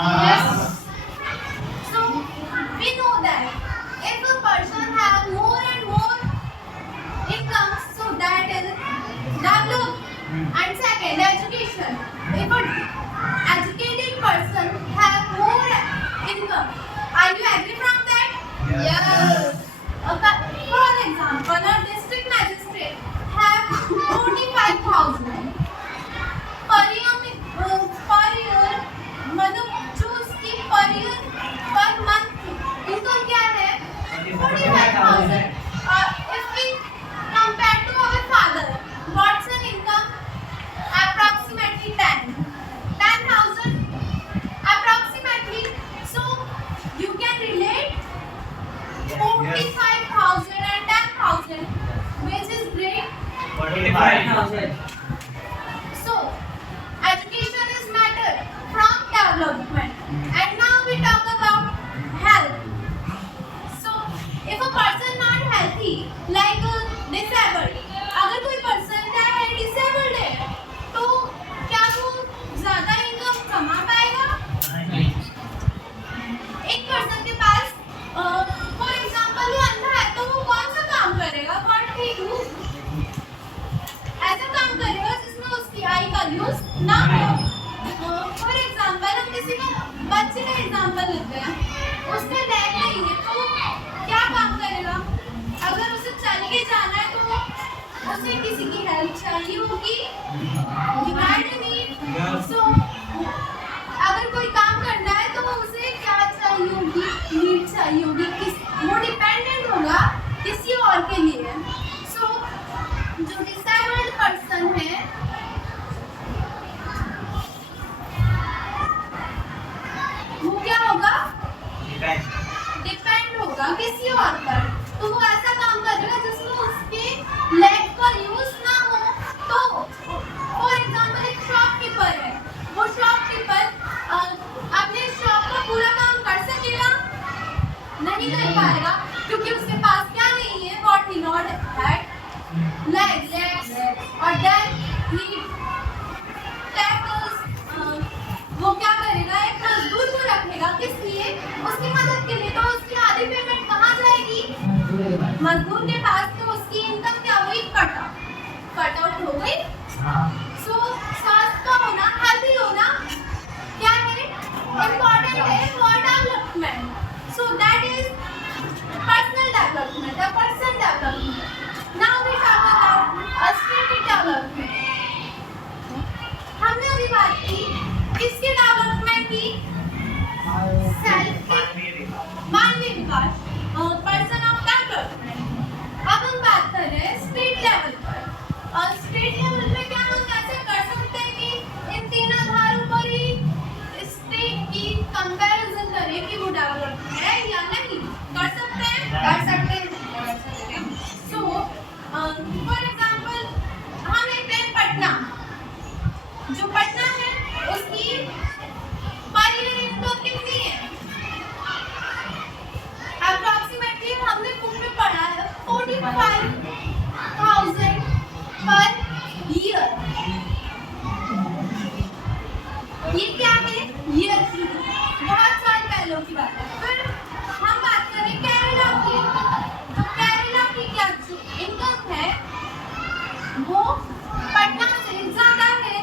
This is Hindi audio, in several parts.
Yes. So we know that if a person have more and more income, so that is develop. And second, education. If a educated person have more income, are you agree from that? Yes. Okay. For example, a district magistrate have 45,000 per year मतलब जो उसकी per year per month income क्या है 45,000 if we compare to our father what's an income approximately 10,000 approximately, so you can relate 45,000 and 10,000 which is great. 45,000. So education is matter from development. And now we talk about health. So if a person not healthy, like disabled, अगर कोई person क्या है disabled है, तो क्या वो ज़्यादा income कमा पाएगा? एक person के पास, for example वो अंधा है, तो वो कौन सा काम करेगा? What he do? ऐसा काम करेगा जिसमें उसकी आई का यूज ना हो। फॉर एग्जाम्पल हम किसी का बच्चे का एग्जाम्पल लेते हैं, उसने बैग नहीं है तो क्या काम करेगा? अगर उसे चल के जाना है तो उसे किसी की हेल्प चाहिए होगी, डिमांड नीड। सो अगर कोई काम करना है तो उसे क्या चाहिए होगी? नीड चाहिए होगी, वो डिपेंडेंट होगा किसी और के लिए। सो जो डिसेबल्ड पर्सन है वो क्या होगा? डिपेंड होगा किसी और पर। तो वो ऐसा काम करेगा जिसमें उसके लेग का यूज ना हो। तो फॉर एग्जांपल एक शॉपकीपर है, वो शॉपकीपर अपने शॉप का पूरा काम कर सकेगा? नहीं कर पाएगा, क्योंकि उसके पास क्या नहीं है? What he not had legs और then he tackles, वो क्या करेगा? एक मजदूर को रखेगा, किस लिए? उसकी मदद के लिए। तो उसकी आधी पेमेंट कहाँ जाएगी? मजदूर के पास। तो उसकी इनकम क्या हुई? कट आउट हो गई। सो स्वास्थ्य का होना, हेल्दी होना क्या है? इम्पोर्टेंट है for development. So that is personal development, a person development. Now we talk about a static development. हमने अभी बात की किसके डेवलपमेंट की? सेल्फ मानवीय विकास, पर्सन ऑफ डेवलपमेंट। अब हम बात कर रहे हैं स्टेट लेवल पर। और स्टेट लेवल पे क्या हम कैसे कर सकते हैं कि इन तीन आधारों पर ही स्टेट की कंपैरिजन करें कि वो डेवलप है या नहीं? कर सकते हैं? कर सकते हैं। सो फॉर एग्जाम्पल हम लेते हैं पटना। जो पटना है उसकी पर ईयर इनकम कितनी है? अप्रोक्सीमेटली हमने बुक में पढ़ा है 45,000 पर ईयर। ये क्या है? ईयर की, बहुत साल पहले की बात है। फिर हम बात करें केरला की, तो केरला की क्या जो इनकम है वो पटना से ज्यादा है,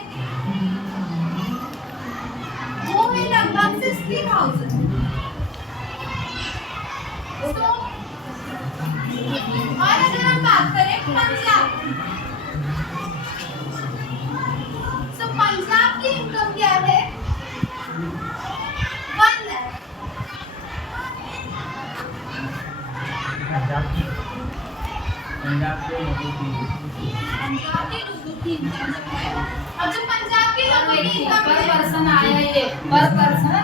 वो है लगभग 60,000। और अगर हम बात करें पंजाब, तो पंजाब की इनकम क्या है? 1 लाख। पंजाब के लोगों की इनकम है। अब जो पंजाब के लोगों की इनकम पर है, पर्सन आया ये पर पर्सन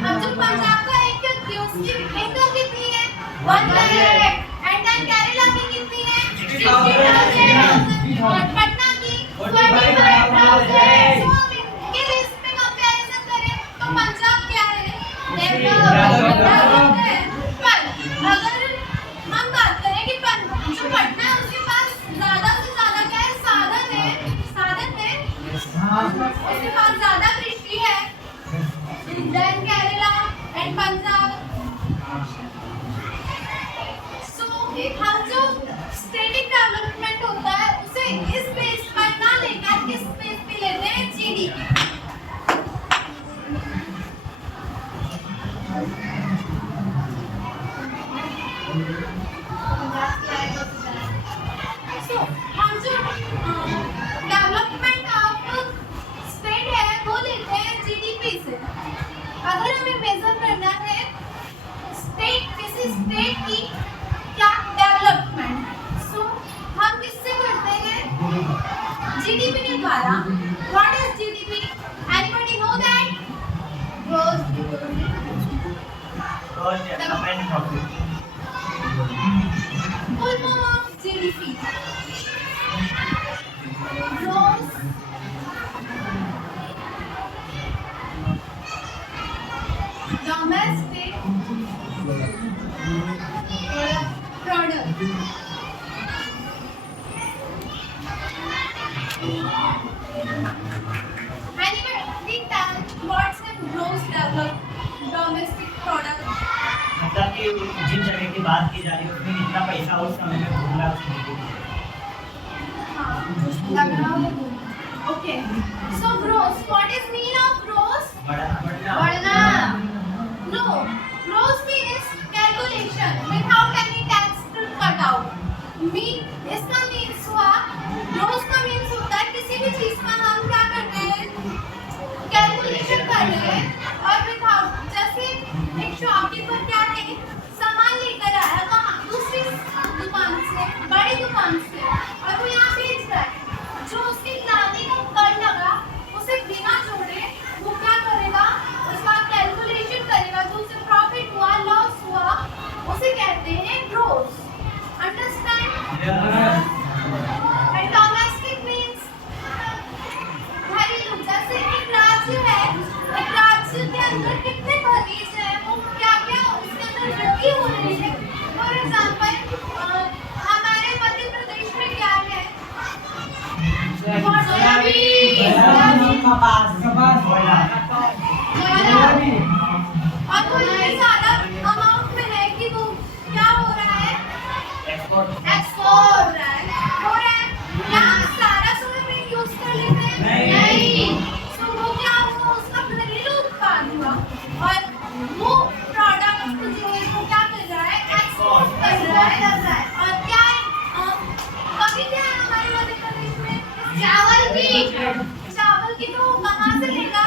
अब जो पंजाब का एक व्यक्ति उसकी इनकम कितनी है? 1 लाख। एंड देन केरला की कितनी है? 60,000। और पटना की 45,000। सो हम इनके बेस पे कंपैरिजन करें तो पंजाब क्या है? डेवलप्ड है। पर अगर हम बात करें कि जो पटना है उसके पास ज्यादा से ज्यादा क्या है? साधन है। उसके पास ज्यादा कृषि है, So, हम जो डेवलपमेंट ऑफ स्टेट है वो लेते हैं जीडीपी से। अगर हमें मेजर करना है स्टेट किसी स्टेट की क्या डेवलपमेंट, सो हम किससे करते हैं जीडीपी के द्वारा। What is GDP? Anybody know that? Gross Gross development profit. full form of GDP. Gross domestic product. Anybody tell what's the gross domestic product? मतलब कि जिन जगह की बात की जा रही है उसमें कितना पैसा उस समय में घूमना Okay. So gross. What is mean of gross? बढ़ना बढ़ना No. Gross means calculation without any tax cut out. Mean इसका means हुआ, gross का means होता है किसी भी चीज का हम क्या करते हैं कैलकुलेशन कर रहे हैं और विदाउट, जैसे एक शॉपकीपर क्या है सामान लेकर आया कहाँ दूसरी दुकान से, बड़ी दुकान से, और वो यहाँ बेच रहा है। जो उसके लाने का कर लगा उसे बिना जोड़े वो क्या करेगा उसका कैलकुलेशन करेगा, जो उसे प्रॉफिट हुआ लॉस हुआ उसे कहते हैं gross. Understand? And domestic means घरेलू, जैसे एक राज्य है, एक राज्य के अंदर कितने खनिज हैं, वो क्या क्या उसके अंदर वृद्धि हो रही है। फॉर एग्जांपल हमारे मध्य प्रदेश में क्या है? और वो इतनी ज्यादा अमाउंट में है कि वो क्या हो रहा है एक्सपोर्ट हो रहा है। यहाँ सारा सोयाबीन यूज कर लेते हैं नहीं। तो वो क्या हुआ उसका घरेलू उत्पाद हुआ और वो प्रोडक्ट जो है वो क्या कर रहा है एक्सपोर्ट कर रहा है। और क्या है कभी क्या है हमारे मध्य प्रदेश में चावल की तो कहाँ से लेगा?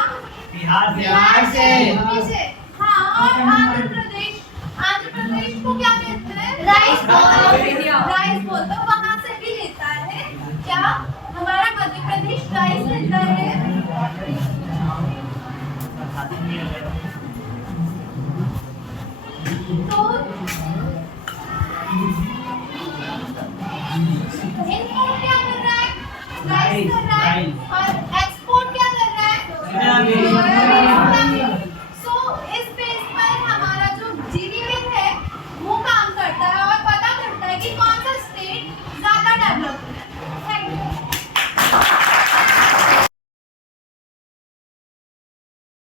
बिहार से। से। हाँ, और आंध्र प्रदेश को क्या कहते हैं? राइस बोल तो वहाँ से भी लेता है। क्या हमारा मध्य प्रदेश राइस लेता है? तो इनको क्या कर रहा है? राइस कर रहा है।